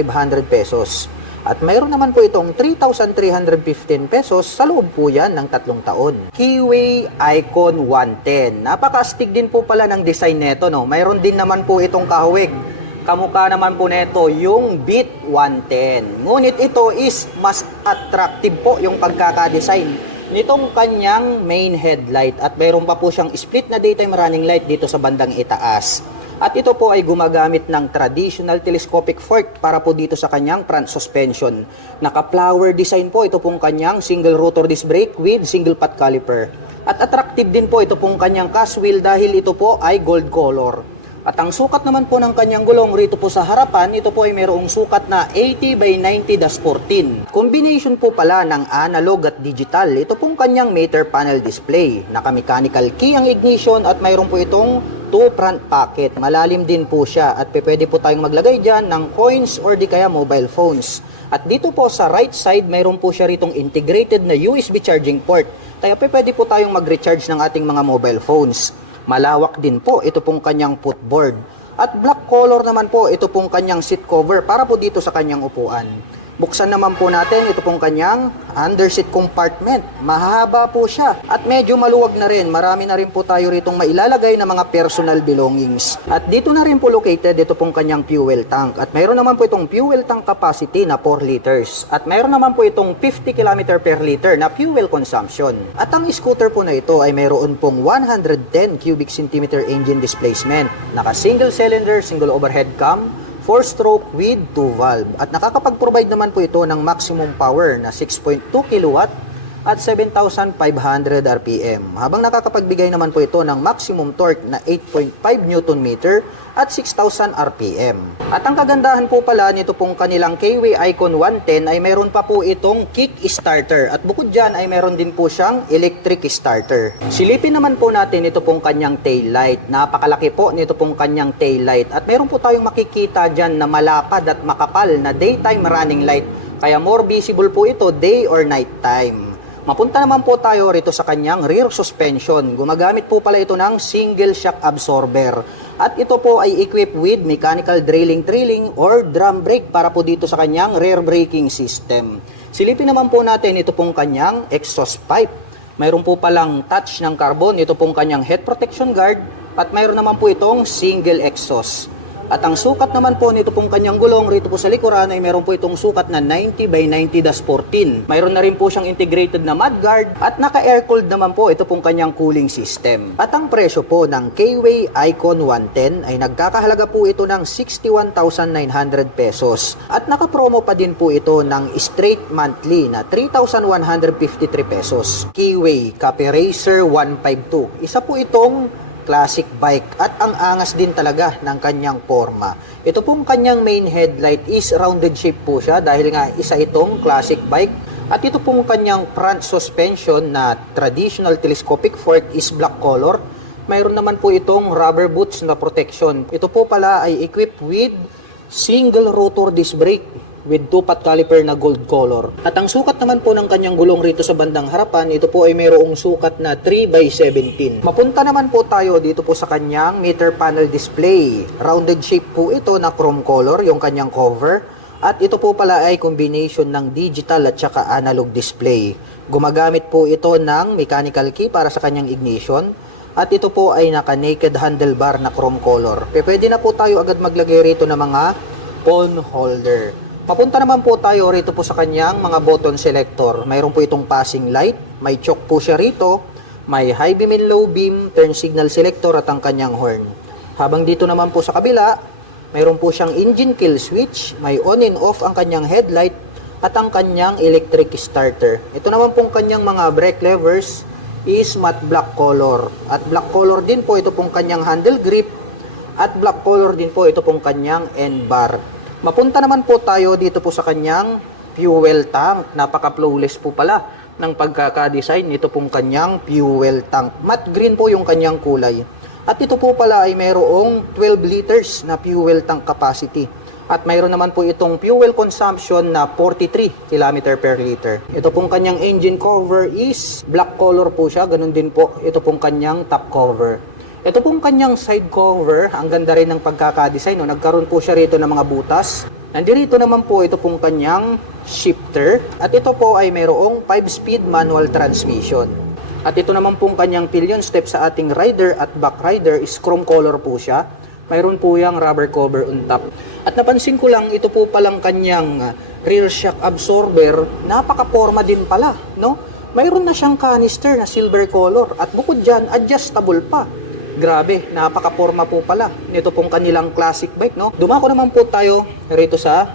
pesos. At mayroon naman po itong 3,315 pesos sa loob po yan ng 3 taon. Keyway Icon 110. Napaka-astig din po pala ng design neto, no? Mayroon din naman po itong kahawig. Kamukha naman po neto yung Beat 110. Ngunit ito is mas attractive po yung pagkakadesign nitong kanyang main headlight at mayroon pa po siyang split na daytime running light dito sa bandang itaas. At ito po ay gumagamit ng traditional telescopic fork para po dito sa kanyang front suspension. Naka-flower design po ito pong kanyang single rotor disc brake with single pot caliper. At attractive din po ito pong kanyang cast wheel dahil ito po ay gold color. At ang sukat naman po ng kanyang gulong rito po sa harapan, ito po ay mayroong sukat na 80 by 90-14. Combination po pala ng analog at digital. Ito pong kanyang meter panel display. Naka-mechanical key ang ignition at mayroon po itong 2 front pocket. Malalim din po siya at pwede po tayong maglagay dyan ng coins or di kaya mobile phones. At dito po sa right side, mayroon po siya ritong integrated na USB charging port. Kaya pwede po tayong mag-recharge ng ating mga mobile phones. Malawak din po ito pong kanyang footboard. At black color naman po ito pong kanyang seat cover para po dito sa kanyang upuan. Buksan naman po natin ito pong kanyang underseat compartment. Mahaba po siya at medyo maluwag na rin. Marami na rin po tayo ritong mailalagay na mga personal belongings. At dito na rin po located ito pong kanyang fuel tank. At mayroon naman po itong fuel tank capacity na 4 liters. At mayroon naman po itong 50 km per liter na fuel consumption. At ang scooter po na ito ay mayroon pong 110 cubic centimeter engine displacement. Naka single cylinder, single overhead cam, 4-stroke with 2 valve. At nakakapag-provide naman po ito ng maximum power na 6.2 kilowatt at 7,500 RPM. Habang nakakapagbigay naman po ito ng maximum torque na 8.5 Newton meter at 6,000 RPM. At ang kagandahan po pala nito pong kanilang Keyway Icon 110 ay meron pa po itong kick starter. At bukod dyan ay meron din po siyang electric starter. Silipin naman po natin ito pong kanyang tail light. Napakalaki po nito pong kanyang tail light. At meron po tayong makikita dyan na malapad at makapal na daytime running light. Kaya more visible po ito day or night time. Mapunta naman po tayo rito sa kanyang rear suspension. Gumagamit po pala ito ng single shock absorber. At ito po ay equipped with mechanical drilling or drum brake para po dito sa kanyang rear braking system. Silipin naman po natin ito pong kanyang exhaust pipe. Mayroon po palang touch ng carbon, ito pong kanyang head protection guard. At mayroon naman po itong single exhaust. At ang sukat naman po nito pong kanyang gulong rito po sa likuran ay meron po itong sukat na 90 by 90-14. Mayroon na rin po siyang integrated na mudguard at naka-air-cooled naman po ito pong kanyang cooling system. At ang presyo po ng Keyway Icon 110 ay nagkakahalaga po ito ng 61,900 pesos. At naka-promo pa din po ito ng straight monthly na 3,153 pesos. Keyway Cafe Racer 152. Isa po itong classic bike at ang angas din talaga ng kanyang forma. Ito pong kanyang main headlight is rounded shape po siya dahil nga isa itong classic bike. At ito pong kanyang front suspension na traditional telescopic fork is black color. Mayroon naman po itong rubber boots na protection. Ito po pala ay equipped with single rotor disc brake with 2 pot caliper na gold color. At ang sukat naman po ng kanyang gulong rito sa bandang harapan, ito po ay mayroong sukat na 3 by 17. Mapunta naman po tayo dito po sa kanyang meter panel display. Rounded shape po ito na chrome color, yung kanyang cover. At ito po pala ay combination ng digital at saka analog display. Gumagamit po ito ng mechanical key para sa kanyang ignition. At ito po ay naka-naked handlebar na chrome color. Pwede na po tayo agad maglagay rito ng mga phone holder. Papunta naman po tayo rito po sa kanyang mga button selector. Mayroon po itong passing light, may choke po siya rito, May high beam and low beam, turn signal selector at ang kanyang horn. Habang dito naman po sa kabila, mayroon po siyang engine kill switch, may on and off ang kanyang headlight at ang kanyang electric starter. Ito naman pong kanyang mga brake levers is matte black color. At black color din po ito pong kanyang handle grip at black color din po ito pong kanyang end bar. Mapunta naman po tayo dito po sa kanyang fuel tank. Napaka-flawless po pala ng pagkakadesign nito pong kanyang fuel tank. Matte green po yung kanyang kulay. At ito po pala ay mayroong 12 liters na fuel tank capacity. At mayroon naman po itong fuel consumption na 43 km per liter. Ito pong kanyang engine cover is black color po siya. Ganun din po ito pong kanyang top cover. Ito pong kanyang side cover, ang ganda rin ng pagkakadesign. No? Nagkaroon po siya rito ng mga butas. Nandito naman po ito pong kanyang shifter. At ito po ay mayroong 5-speed manual transmission. At ito naman pong kanyang pillion step sa ating rider at back rider is chrome color po siya. Mayroon po yung rubber cover on top. At napansin ko lang, ito po palang kanyang rear shock absorber, napaka-forma din pala, no? Mayroon na siyang canister na silver color at bukod dyan, adjustable pa. Grabe, napaka-forma po pala nito pong kanilang classic bike, no? Dumako naman po tayo rito sa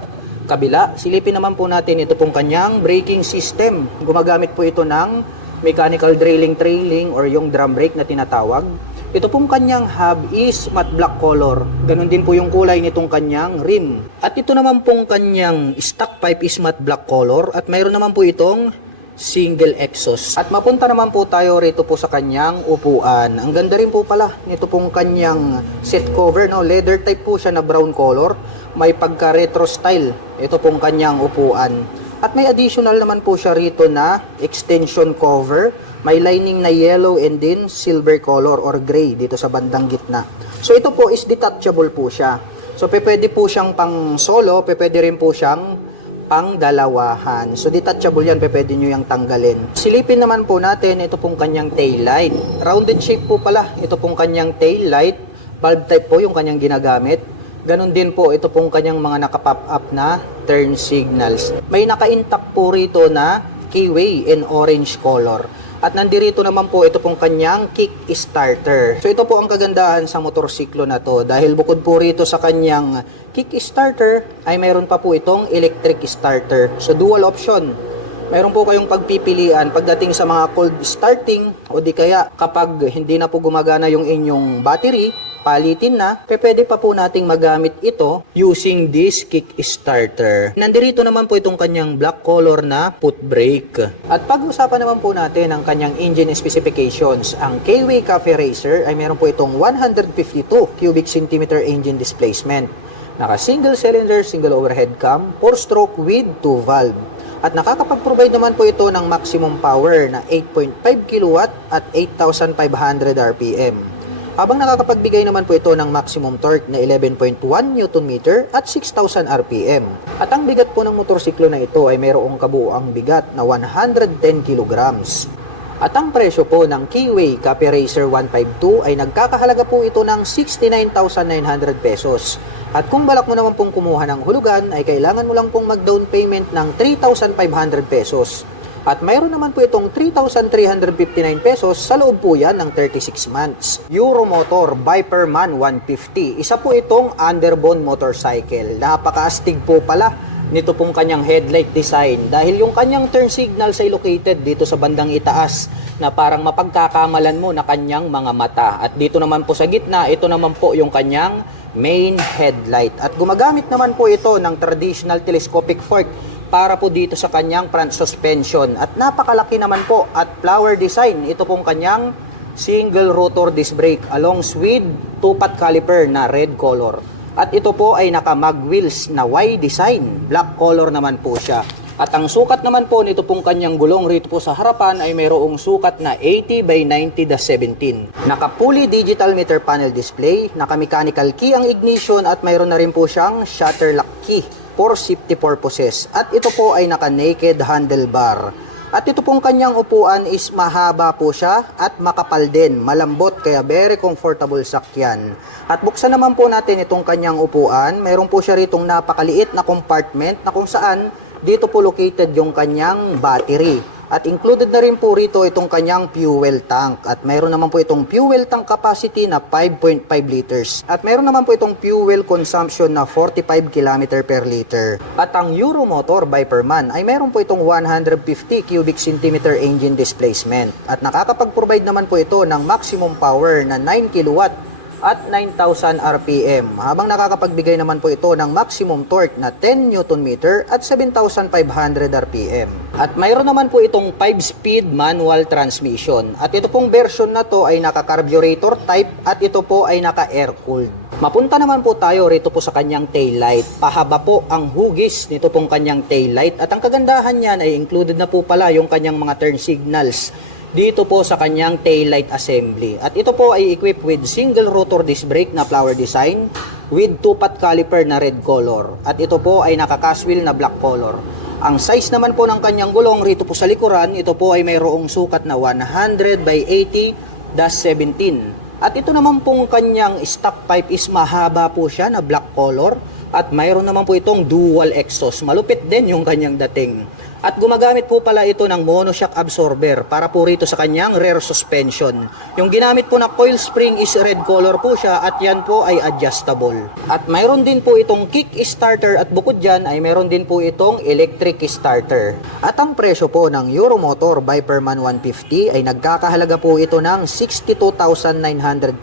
kabila. Silipin naman po natin ito pong kanyang braking system. Gumagamit po ito ng mechanical trailing or yung drum brake na tinatawag. Ito pong kanyang hub is matte black color. Ganon din po yung kulay nitong kanyang rim. At ito naman pong kanyang stock pipe is matte black color. At mayroon naman po itong single exhaust. At mapunta naman po tayo rito po sa kanyang upuan. Ang ganda rin po pala nito pong kanyang seat cover, no? Leather type po siya na brown color. May pagka retro style. Ito pong kanyang upuan. At may additional naman po siya rito na extension cover. May lining na yellow and then silver color or gray dito sa bandang gitna. So ito po is detachable po siya. So pwede po siyang pang solo, pwede rin po siyang pang dalawahan. So detachable yan, pwede nyo yung tanggalin. Silipin naman po natin ito pong kanyang tail light. Rounded shape po pala ito pong kanyang tail light. Bulb type po yung kanyang ginagamit. Ganon din po ito pong kanyang mga naka-pop up na turn signals. May naka-intact po rito na keyway in orange color. At nandirito naman po ito pong kanyang kick starter. So ito po ang kagandahan sa motorsiklo na to. Dahil bukod po rito sa kanyang kick starter, ay mayroon pa po itong electric starter. So dual option. Mayroon po kayong pagpipilian pagdating sa mga cold starting o di kaya kapag hindi na po gumagana yung inyong battery, palitin na, pwede pa po nating magamit ito using this kick starter. Nandirito naman po itong kanyang black color na foot brake. At pag-usapan naman po natin ang kanyang engine specifications. Ang K-Way Cafe Racer ay meron po itong 152 cubic centimeter engine displacement. Naka single cylinder, single overhead cam, 4-stroke with 2 valve. At nakakapag-provide naman po ito ng maximum power na 8.5 kW at 8,500 RPM. Habang nakakapagbigay naman po ito ng maximum torque na 11.1 Nm at 6,000 RPM. At ang bigat po ng motorsiklo na ito ay mayroong kabuuang bigat na 110 kg. At ang presyo po ng Keyway Cafe Racer 152 ay nagkakahalaga po ito ng 69,900 pesos. At kung balak mo naman pong kumuha ng hulugan ay kailangan mo lang pong mag-down payment ng 3,500 pesos. At mayroon naman po itong 3,359 pesos sa loob po yan ng 36 months. Euromotor Viper Man 150. Isa po itong underbone motorcycle. Napaka-astig po pala nito pong kanyang headlight design. Dahil yung kanyang turn signals ay located dito sa bandang itaas na parang mapagkakamalan mo na kanyang mga mata. At dito naman po sa gitna, ito naman po yung kanyang main headlight. At gumagamit naman po ito ng traditional telescopic fork para po dito sa kanyang front suspension. At napakalaki naman po at flower design. Ito pong kanyang single rotor disc brake along with 2-pot caliper na red color. At ito po ay naka-mag wheels na Y design. Black color naman po siya. At ang sukat naman po nito pong kanyang gulong rito po sa harapan ay mayroong sukat na 80/90/17. Naka-fully digital meter panel display, naka-mechanical key ang ignition at mayroon na rin po siyang shutter lock key for safety purposes. At ito po ay naka-naked handlebar. At ito pong kanyang upuan is mahaba po siya at makapal din, malambot kaya very comfortable sakyan. At buksan naman po natin itong kanyang upuan. Mayroon po siya ritong napakaliit na compartment na kung saan dito po located yung kanyang battery. At included na rin po rito itong kanyang fuel tank. At mayroon naman po itong fuel tank capacity na 5.5 liters. At mayroon naman po itong fuel consumption na 45 km per liter. At ang Euromotor Viperman ay mayroon po itong 150 cubic centimeter engine displacement. At nakakapag-provide naman po ito ng maximum power na 9 kilowatt at 9,000 RPM, habang nakakapagbigay naman po ito ng maximum torque na 10 Nm at 7,500 RPM. At mayroon naman po itong 5-speed manual transmission. At ito pong version na to ay naka-carburetor type at ito po ay naka-air-cooled. Mapunta naman po tayo rito po sa kanyang taillight. Pahaba po ang hugis nito pong kanyang taillight at ang kagandahan niyan ay included na po pala yung kanyang mga turn signals dito po sa kanyang taillight assembly. At ito po ay equipped with single rotor disc brake na flower design with 2-pot caliper na red color. At ito po ay naka-cast wheel na black color. Ang size naman po ng kanyang gulong rito po sa likuran, ito po ay mayroong sukat na 100 by 80-17. At ito naman pong kanyang stock pipe is mahaba po siya na black color. At mayroon naman po itong dual exhaust. Malupit din yung kanyang dating. At gumagamit po pala ito ng monoshock absorber para po rito sa kanyang rear suspension. Yung ginamit po na coil spring is red color po siya at yan po ay adjustable. At mayroon din po itong kick starter at bukod dyan ay mayroon din po itong electric starter. At ang presyo po ng Euromotor Viperman 150 ay nagkakahalaga po ito ng 62,900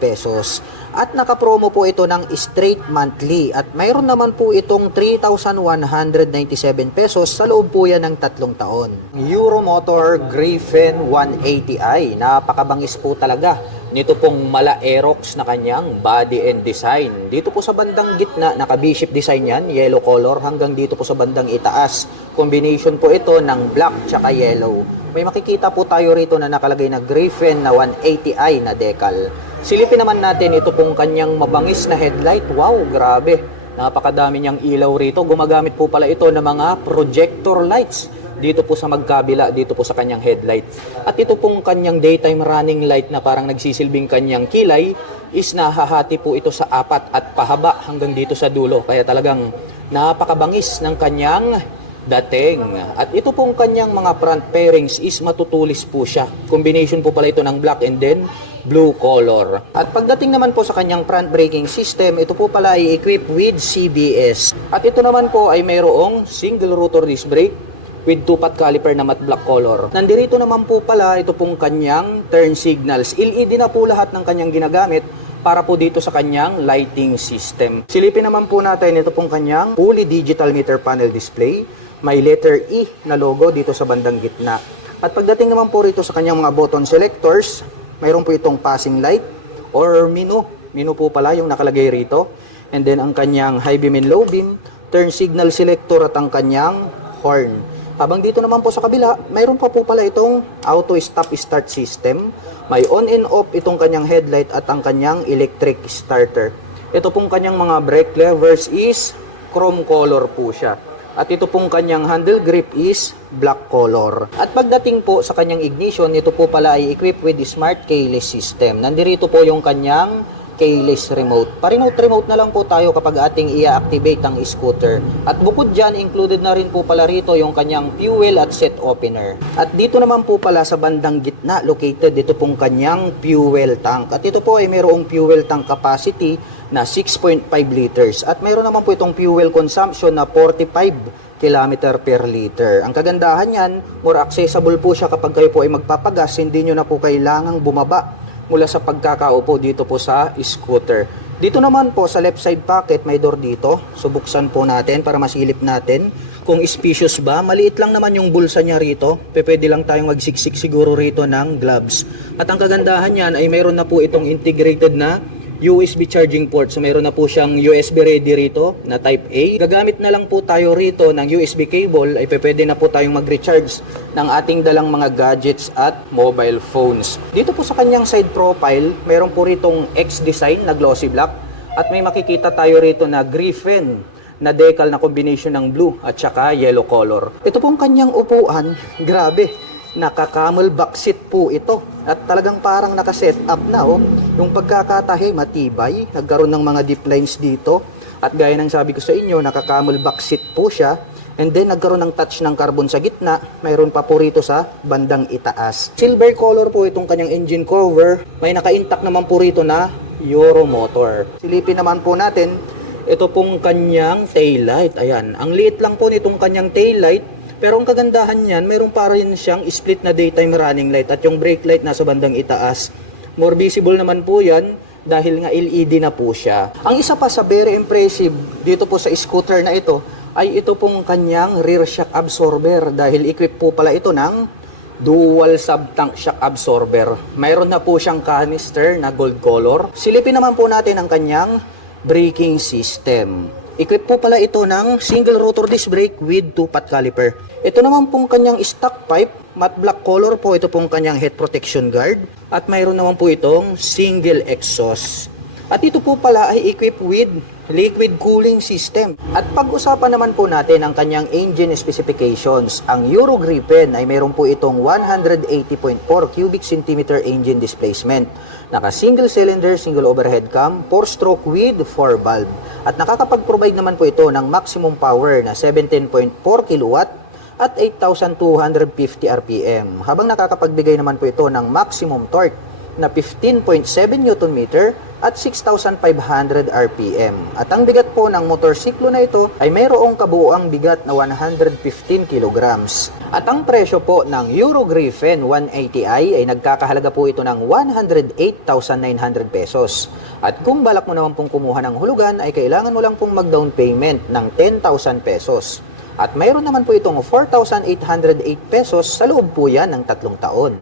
pesos. At nakapromo po ito ng straight monthly at mayroon naman po itong 3,197 pesos sa loob po yan ng 3 taon. Euromotor Griffin 180i, napakabangis po talaga nito pong mala Aerox na kanyang body and design. Dito po sa bandang gitna, naka V-shape design yan, yellow color, hanggang dito po sa bandang itaas. Combination po ito ng black tsaka yellow. May makikita po tayo rito na nakalagay na Griffin na 180i na decal. Silipin naman natin ito pong kanyang mabangis na headlight. Wow, grabe. Napakadami niyang ilaw rito. Gumagamit po pala ito ng mga projector lights dito po sa magkabila, dito po sa kanyang headlight. At ito pong kanyang daytime running light na parang nagsisilbing kanyang kilay is nahahati po ito sa 4 at pahaba hanggang dito sa dulo. Kaya talagang napakabangis ng kanyang dating. At ito pong kanyang mga front fairings is matutulis po siya. Combination po pala ito ng black and then blue color. At pagdating naman po sa kanyang front braking system, ito po pala ay equipped with CBS. At ito naman po ay mayroong single rotor disc brake with 2-pot caliper na matte black color. Nandirito naman po pala ito pong kanyang turn signals. LED na po lahat ng kanyang ginagamit para po dito sa kanyang lighting system. Silipin naman po natin ito pong kanyang fully digital meter panel display. May letter E na logo dito sa bandang gitna. At pagdating naman po rito sa kanyang mga button selectors, mayroon po itong passing light or menu. Menu po pala yung nakalagay rito. And then ang kanyang high beam and low beam, turn signal selector at ang kanyang horn. Habang dito naman po sa kabila, mayroon pa po pala itong auto stop start system. May on and off itong kanyang headlight at ang kanyang electric starter. Ito pong kanyang mga brake levers is chrome color po siya. At ito pong kanyang handle grip is black color. At pagdating po sa kanyang ignition, ito po pala ay equipped with the smart keyless system. Nandirito po yung kanyang keyless remote. Pa-remote na lang po tayo kapag ating i-activate ang scooter. At bukod dyan, included na rin po pala rito yung kanyang fuel at set opener. At dito naman po pala sa bandang gitna, located dito pong kanyang fuel tank. At ito po ay mayroong fuel tank capacity na 6.5 liters. At mayroon naman po itong fuel consumption na 45 km per liter. Ang kagandahan yan, more accessible po siya kapag kayo po ay magpapagas, hindi nyo na po kailangang bumaba mula sa pagkakaupo dito po sa scooter. Dito naman po sa left side pocket, may door dito. So buksan po natin para masilip natin kung spacious ba. Maliit lang naman yung bulsa niya rito. Pwede lang tayong magsiksik siguro rito ng gloves. At ang kagandahan niyan ay mayroon na po itong integrated na USB charging port. So mayroon na po siyang USB ready rito na type A. Gagamit na lang po tayo rito ng USB cable ay pwede na po tayong mag-recharge ng ating dalang mga gadgets at mobile phones. Dito po sa kanyang side profile, mayroon po ritong X design na glossy black at may makikita tayo rito na Griffin na decal na combination ng blue at saka yellow color. Ito pong kanyang upuan, grabe. Naka-camel back seat po ito at talagang parang naka-set up na yung pagkakatahi matibay, nagkaroon ng mga deep lines dito at gaya ng sabi ko sa inyo, naka-camel back seat po siya And then nagkaroon ng touch ng carbon sa gitna, mayroon pa po rito sa bandang itaas. Silver color po itong kanyang engine cover, may naka-intact naman po rito na Euro motor. Silipin naman po natin, ito pong kanyang taillight. Ayan, ang liit lang po nitong kanyang taillight, pero ang kagandahan niyan, mayroon pa rin siyang split na daytime running light at yung brake light nasa bandang itaas. More visible naman po yan dahil nga LED na po siya. Ang isa pa sa very impressive dito po sa scooter na ito ay ito pong kanyang rear shock absorber dahil equipped po pala ito ng dual sub-tank shock absorber. Mayroon na po siyang canister na gold color. Silipin naman po natin ang kanyang braking system. Equipped po pala ito ng single rotor disc brake with 2-pot caliper. Ito naman pong kanyang stock pipe, matte black color po ito pong kanyang head protection guard. At mayroon naman po itong single exhaust. At ito po pala ay equipped with liquid cooling system. At pag-usapan naman po natin ang kanyang engine specifications. Ang Euro Gripen ay mayroon po itong 180.4 cubic centimeter engine displacement. Naka single cylinder, single overhead cam, 4-stroke with 4 valve. At nakakapag-provide naman po ito ng maximum power na 17.4 kilowatt at 8,250 RPM. Habang nakakapagbigay naman po ito ng maximum torque na 15.7 Nm at 6,500 RPM. At ang bigat po ng motorsiklo na ito ay mayroong kabuuang bigat na 115 kg. At ang presyo po ng Euro Gripen 180i ay nagkakahalaga po ito ng 108,900 pesos. At kung balak mo naman pong kumuha ng hulugan ay kailangan mo lang pong mag-down payment ng 10,000 pesos. At mayroon naman po itong 4,808 pesos sa loob po yan ng 3 taon.